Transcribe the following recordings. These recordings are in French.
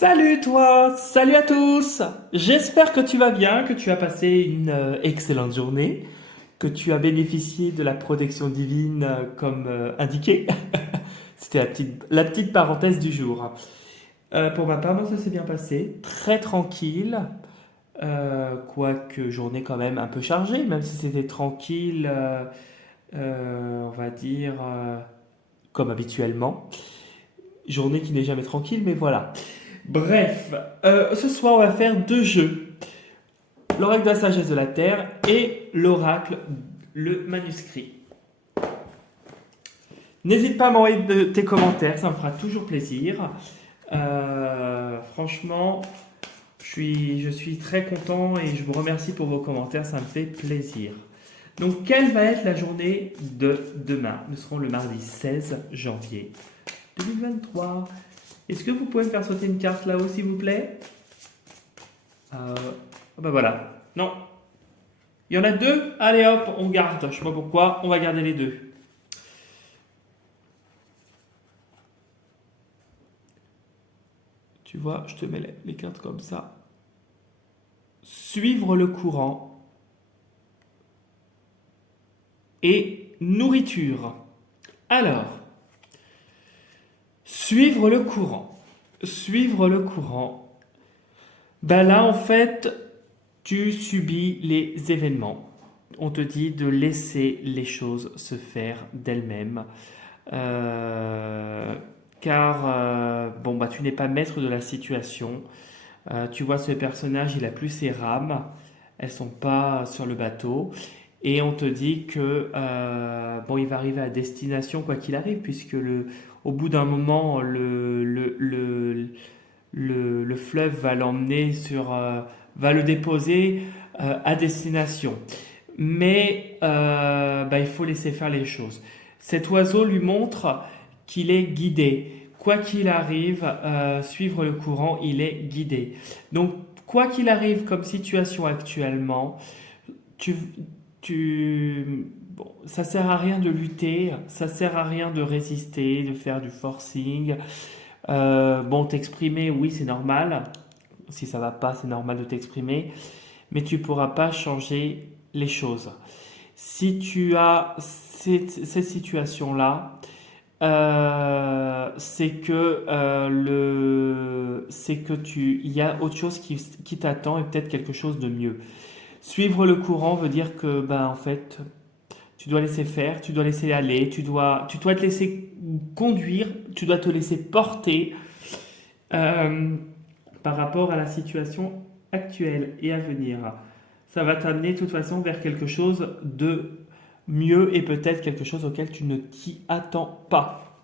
Salut toi, salut à tous. J'espère que tu vas bien, que tu as passé une excellente journée, que tu as bénéficié de la protection divine comme indiqué. C'était la petite parenthèse du jour. Pour ma part, moi ça s'est bien passé, très tranquille, quoique journée quand même un peu chargée, même si c'était tranquille, on va dire comme habituellement. Journée qui n'est jamais tranquille, mais voilà. Bref, ce soir on va faire deux jeux. L'oracle de la sagesse de la Terre et l'oracle, le manuscrit. N'hésite pas à m'envoyer tes commentaires, ça me fera toujours plaisir. Franchement, je suis très content et je vous remercie pour vos commentaires, ça me fait plaisir. Donc, quelle va être la journée de demain? Nous serons le mardi 16 janvier 2023. Est-ce que vous pouvez me faire sauter une carte là-haut, s'il vous plaît? Ah bah voilà. Non. Il y en a deux. Allez hop, on garde. Je sais pas pourquoi. On va garder les deux. Tu vois, je te mets les cartes comme ça. Suivre le courant et nourriture. Alors, suivre le courant. Suivre le courant. Ben là, en fait, tu subis les événements. On te dit de laisser les choses se faire d'elles-mêmes. Euh, car bon bah tu n'es pas maître de la situation. Tu vois ce personnage, il a plus ses rames, elles sont pas sur le bateau, et on te dit que bon il va arriver à destination quoi qu'il arrive, puisque au bout d'un moment le fleuve va l'emmener va le déposer à destination. Mais bah, il faut laisser faire les choses. Cet oiseau lui montre qu'il est guidé. Quoi qu'il arrive, suivre le courant, il est guidé. Donc, quoi qu'il arrive comme situation actuellement, tu, bon, ça sert à rien de lutter, ça sert à rien de résister, de faire du forcing. Bon, t'exprimer, oui, c'est normal. Si ça va pas, c'est normal de t'exprimer, mais tu pourras pas changer les choses. Si tu as cette situation-là, c'est que il y a autre chose qui t'attend et peut-être quelque chose de mieux. Suivre le courant veut dire que, ben, en fait, tu dois laisser faire, tu dois laisser aller, tu dois te laisser conduire, tu dois te laisser porter euh, par rapport à la situation actuelle et à venir. Ça va t'amener de toute façon vers quelque chose de mieux et peut-être quelque chose auquel tu ne t'y attends pas.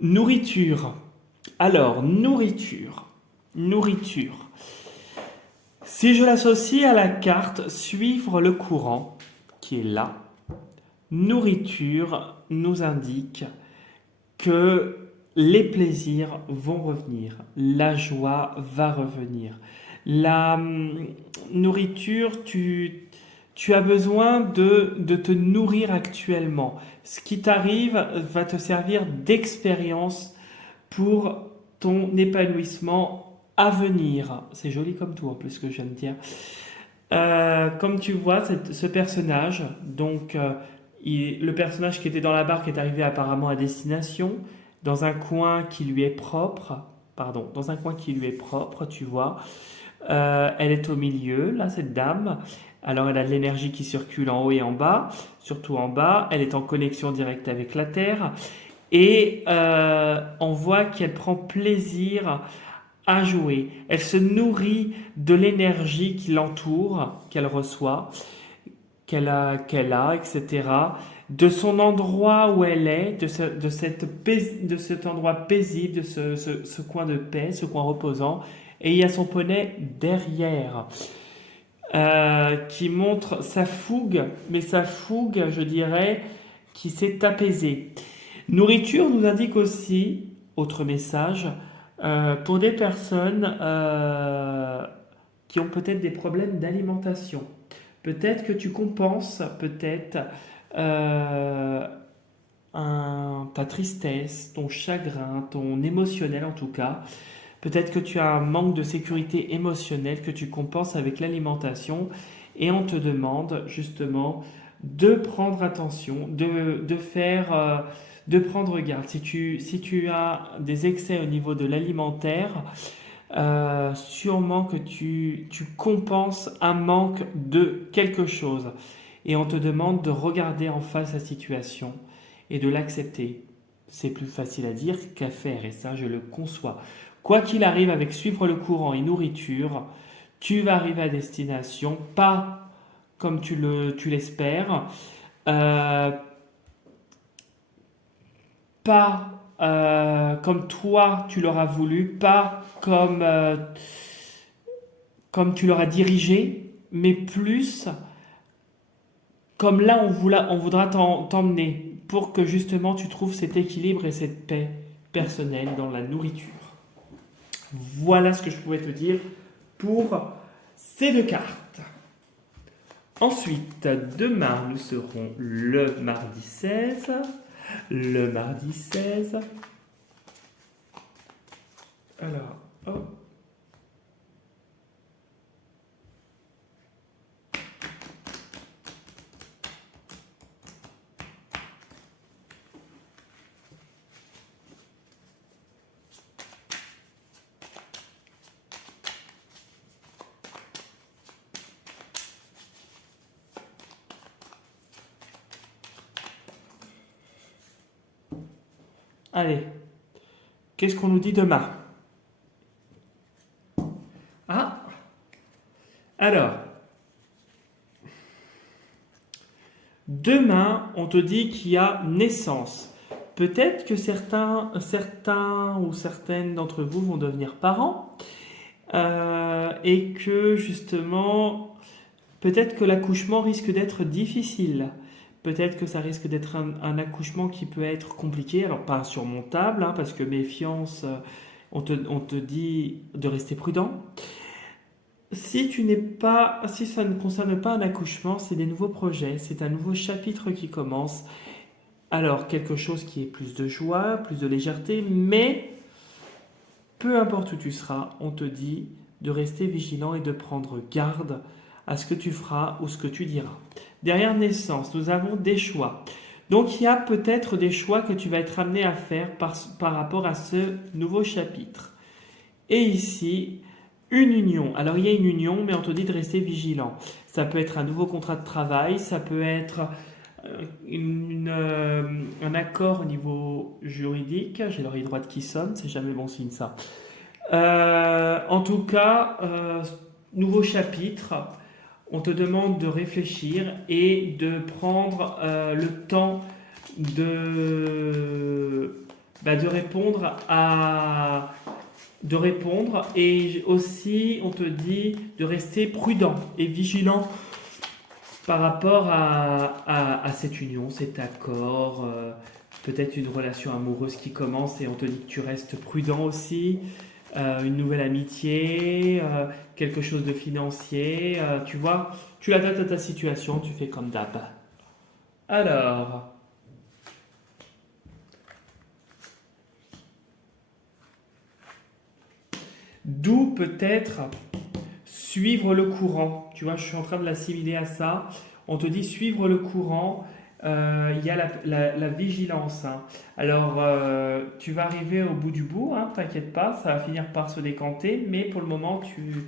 Nourriture. Alors, nourriture. Nourriture. Si je l'associe à la carte suivre le courant, qui est là, nourriture nous indique que les plaisirs vont revenir, la joie va revenir. La nourriture, tu as besoin de te nourrir actuellement. Ce qui t'arrive va te servir d'expérience pour ton épanouissement à venir. C'est joli comme tout en plus ce que je viens de dire. Comme tu vois, ce personnage, donc le personnage qui était dans la barque est arrivé apparemment à destination, dans un coin qui lui est propre, pardon, dans un coin qui lui est propre, tu vois. Elle est au milieu, là, cette dame. Alors, elle a de l'énergie qui circule en haut et en bas, surtout en bas. Elle est en connexion directe avec la Terre. Et on voit qu'elle prend plaisir à jouer. Elle se nourrit de l'énergie qui l'entoure, qu'elle reçoit, qu'elle a, etc. De son endroit où elle est, de cet endroit paisible, de ce coin de paix, ce coin reposant. Et il y a son poney derrière, qui montre sa fougue, mais sa fougue, je dirais, qui s'est apaisée. Nourriture nous indique aussi, autre message, pour des personnes qui ont peut-être des problèmes d'alimentation. Peut-être que tu compenses, peut-être, euh, ta tristesse, ton chagrin, ton émotionnel en tout cas. Peut-être que tu as un manque de sécurité émotionnelle que tu compenses avec l'alimentation et on te demande justement de prendre attention, de faire, de prendre garde. Si tu as des excès au niveau de l'alimentaire, sûrement que tu compenses un manque de quelque chose. Et on te demande de regarder en face la situation et de l'accepter. C'est plus facile à dire qu'à faire, et ça je le conçois. Quoi qu'il arrive avec suivre le courant et nourriture, tu vas arriver à destination, pas comme tu l'espères, euh, pas comme toi tu l'auras voulu, pas comme tu l'auras dirigé, mais plus comme là on voudra t'emmener pour que justement tu trouves cet équilibre et cette paix personnelle dans la nourriture. Voilà ce que je pouvais te dire pour ces deux cartes. Ensuite, demain, nous serons le mardi 16. Le mardi 16. Alors, hop. Allez, qu'est-ce qu'on nous dit demain? Ah, alors, demain, on te dit qu'il y a naissance. Peut-être que certains ou certaines d'entre vous vont devenir parents et que justement, peut-être que l'accouchement risque d'être difficile. Peut-être que ça risque d'être un accouchement qui peut être compliqué, alors pas insurmontable, hein, parce que méfiance, on te dit de rester prudent. Si ça ne concerne pas un accouchement, c'est des nouveaux projets, c'est un nouveau chapitre qui commence. Alors, quelque chose qui est plus de joie, plus de légèreté, mais peu importe où tu seras, on te dit de rester vigilant et de prendre garde à ce que tu feras ou ce que tu diras. Derrière naissance, nous avons des choix. Donc, il y a peut-être des choix que tu vas être amené à faire par rapport à ce nouveau chapitre. Et ici, une union. Alors, il y a une union, mais on te dit de rester vigilant. Ça peut être un nouveau contrat de travail, ça peut être un accord au niveau juridique. J'ai l'oreille droite qui sonne, c'est jamais bon signe ça. En tout cas, nouveau chapitre, on te demande de réfléchir et de prendre le temps de répondre et aussi on te dit de rester prudent et vigilant par rapport à cette union, cet accord, peut-être une relation amoureuse qui commence et on te dit que tu restes prudent aussi, une nouvelle amitié, quelque chose de financier, tu vois, tu l'adaptes à ta situation, tu fais comme d'hab. Alors, d'où peut-être suivre le courant. Tu vois, je suis en train de l'assimiler à ça. On te dit suivre le courant. Il y a la vigilance, hein. Alors, tu vas arriver au bout du bout, hein, t'inquiète pas, ça va finir par se décanter, mais pour le moment, tu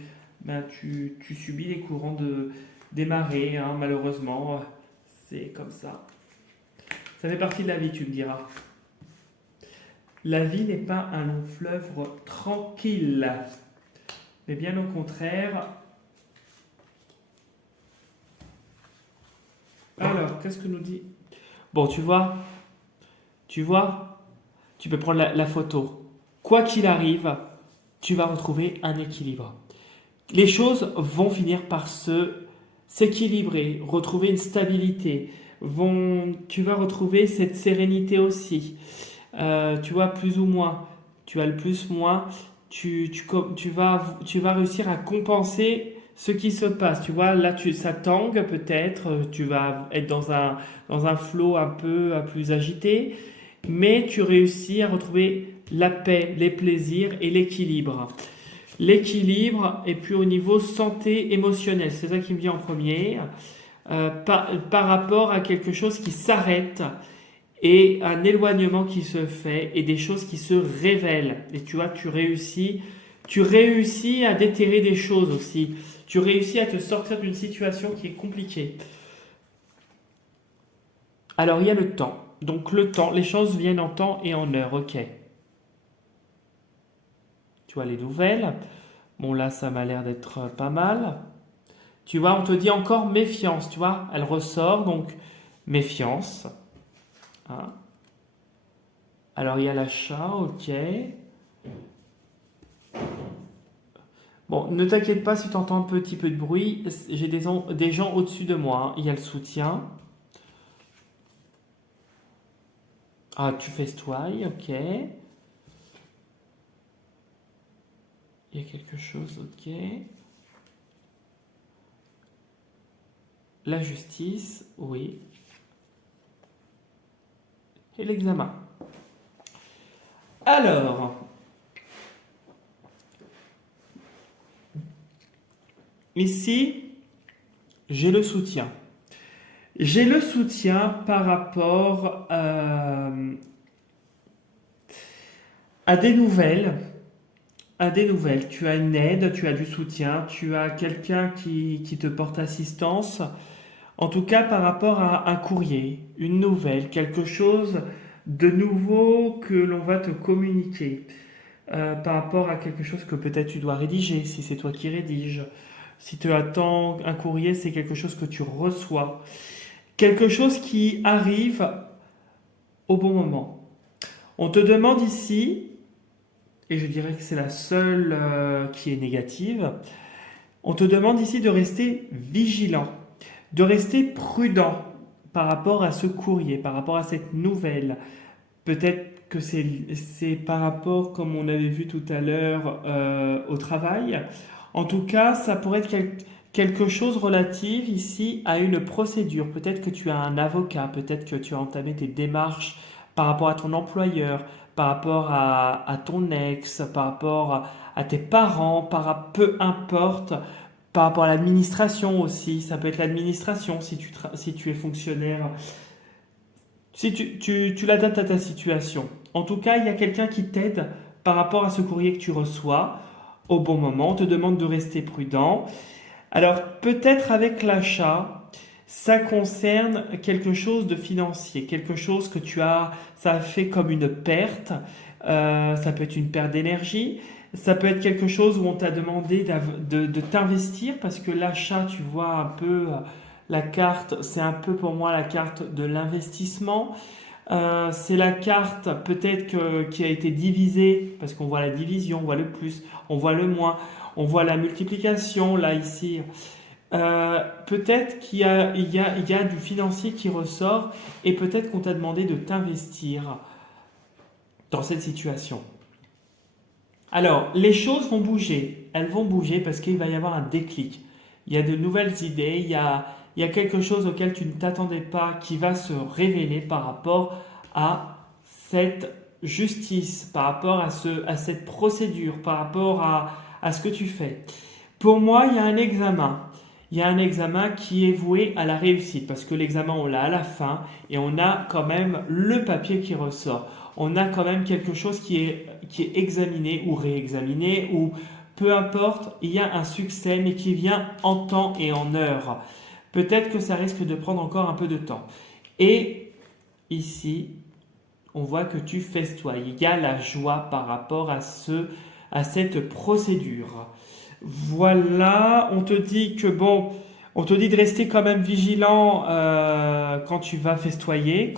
subis les courants des marées, hein, malheureusement. C'est comme ça. Ça fait partie de la vie, tu me diras. La vie n'est pas un long fleuve tranquille, mais bien au contraire. Alors, qu'est-ce que nous dit? Bon, tu vois, tu peux prendre la photo. Quoi qu'il arrive, tu vas retrouver un équilibre. Les choses vont finir par s'équilibrer, retrouver une stabilité. Tu vas retrouver cette sérénité aussi. Tu vois, plus ou moins. Tu as le plus, moins. Tu vas réussir à compenser ce qui se passe. Tu vois, là, ça tangue peut-être, tu vas être dans un flot un peu plus agité, mais tu réussis à retrouver la paix, les plaisirs et l'équilibre. L'équilibre, et puis au niveau santé émotionnelle, c'est ça qui me vient en premier, par rapport à quelque chose qui s'arrête et un éloignement qui se fait et des choses qui se révèlent. Et tu vois, tu réussis à déterrer des choses aussi. Tu réussis à te sortir d'une situation qui est compliquée. Alors il y a le temps. Donc le temps, les choses viennent en temps et en heure, ok. Tu vois les nouvelles. Bon là, ça m'a l'air d'être pas mal. Tu vois, on te dit encore méfiance, tu vois, elle ressort, donc méfiance. Hein. Alors il y a l'achat, ok. Bon, ne t'inquiète pas si tu entends un petit peu de bruit, j'ai des gens au-dessus de moi, hein. Il y a le soutien. Ah, tu festoies, ok. Il y a quelque chose, ok. La justice, oui. Et l'examen. Alors, ici, j'ai le soutien. J'ai le soutien par rapport à des nouvelles. À des nouvelles. Tu as une aide, tu as du soutien, tu as quelqu'un qui te porte assistance. En tout cas, par rapport à un courrier, une nouvelle, quelque chose de nouveau que l'on va te communiquer. Par rapport à quelque chose que peut-être tu dois rédiger, si c'est toi qui rédiges. Si tu attends un courrier, c'est quelque chose que tu reçois. Quelque chose qui arrive au bon moment. On te demande ici, et je dirais que c'est la seule qui est négative, on te demande ici de rester vigilant, de rester prudent par rapport à ce courrier, par rapport à cette nouvelle. Peut-être que c'est par rapport, comme on avait vu tout à l'heure, au travail. En tout cas, ça pourrait être quelque chose relatif ici à une procédure. Peut-être que tu as un avocat, peut-être que tu as entamé tes démarches par rapport à ton employeur, par rapport à ton ex, par rapport à tes parents, peu importe, par rapport à l'administration aussi. Ça peut être l'administration si tu es fonctionnaire. Si tu l'adaptes à ta situation. En tout cas, il y a quelqu'un qui t'aide par rapport à ce courrier que tu reçois au bon moment. On te demande de rester prudent. Alors, peut-être avec l'achat, ça concerne quelque chose de financier, quelque chose que ça a fait comme une perte. Ça peut être une perte d'énergie. Ça peut être quelque chose où on t'a demandé de t'investir parce que l'achat, tu vois un peu la carte, c'est un peu pour moi la carte de l'investissement. C'est la carte qui a été divisée parce qu'on voit la division, on voit le plus, on voit le moins, on voit la multiplication là ici. Peut-être il y a du financier qui ressort et peut-être qu'on t'a demandé de t'investir dans cette situation. Alors, les choses vont bouger. Elles vont bouger parce qu'il va y avoir un déclic. Il y a de nouvelles idées, il y a quelque chose auquel tu ne t'attendais pas qui va se révéler par rapport à cette justice, par rapport à cette procédure, par rapport à ce que tu fais. Pour moi, il y a un examen. Il y a un examen qui est voué à la réussite parce que l'examen, on l'a à la fin et on a quand même le papier qui ressort. On a quand même quelque chose qui est examiné ou réexaminé ou peu importe, il y a un succès mais qui vient en temps et en heure. Peut-être que ça risque de prendre encore un peu de temps. Et ici, on voit que tu festoies. Il y a la joie par rapport à cette procédure. Voilà, on te dit de rester quand même vigilant quand tu vas festoyer.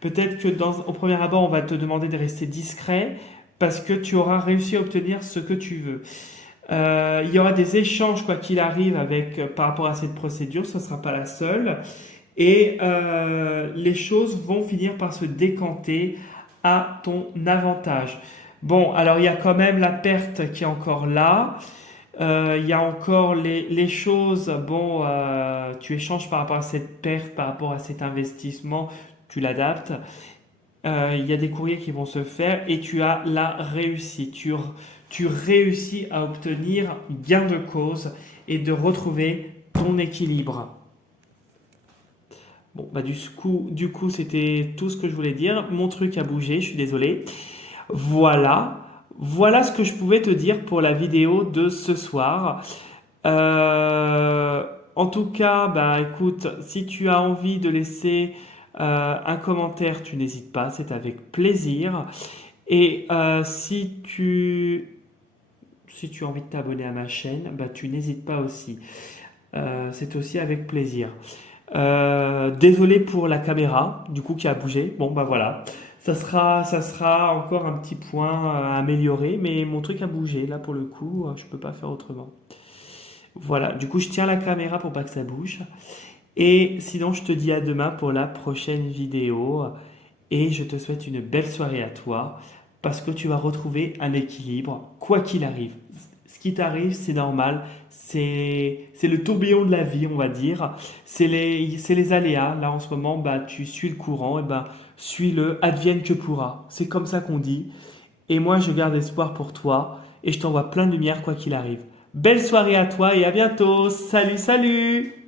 Peut-être que au premier abord, on va te demander de rester discret parce que tu auras réussi à obtenir ce que tu veux. Il y aura des échanges, quoi qu'il arrive, par rapport à cette procédure, ce ne sera pas la seule. Et les choses vont finir par se décanter à ton avantage. Bon, alors il y a quand même la perte qui est encore là. Il y a encore les choses, bon, tu échanges par rapport à cette perte, par rapport à cet investissement, tu l'adaptes. Il y a des courriers qui vont se faire et tu as la réussite. Tu réussis à obtenir gain de cause et de retrouver ton équilibre. Bon, bah du coup, c'était tout ce que je voulais dire. Mon truc a bougé, je suis désolé. Voilà. Voilà ce que je pouvais te dire pour la vidéo de ce soir. Euh, En tout cas, bah écoute, si tu as envie de laisser un commentaire, tu n'hésites pas, c'est avec plaisir. Et si tu as envie de t'abonner à ma chaîne, bah tu n'hésites pas aussi. C'est aussi avec plaisir. Désolé pour la caméra, du coup, qui a bougé. Bon, bah voilà. Ça sera encore un petit point à améliorer, mais mon truc a bougé. Là, pour le coup, je peux pas faire autrement. Voilà, du coup, je tiens la caméra pour pas que ça bouge. Et sinon, je te dis à demain pour la prochaine vidéo. Et je te souhaite une belle soirée à toi parce que tu vas retrouver un équilibre, quoi qu'il arrive. Ce qui t'arrive, c'est normal. C'est le tourbillon de la vie, on va dire. C'est les aléas. Là, en ce moment, bah, tu suis le courant. Et bah, suis-le, advienne que pourra. C'est comme ça qu'on dit. Et moi, je garde espoir pour toi. Et je t'envoie plein de lumière, quoi qu'il arrive. Belle soirée à toi et à bientôt. Salut, salut!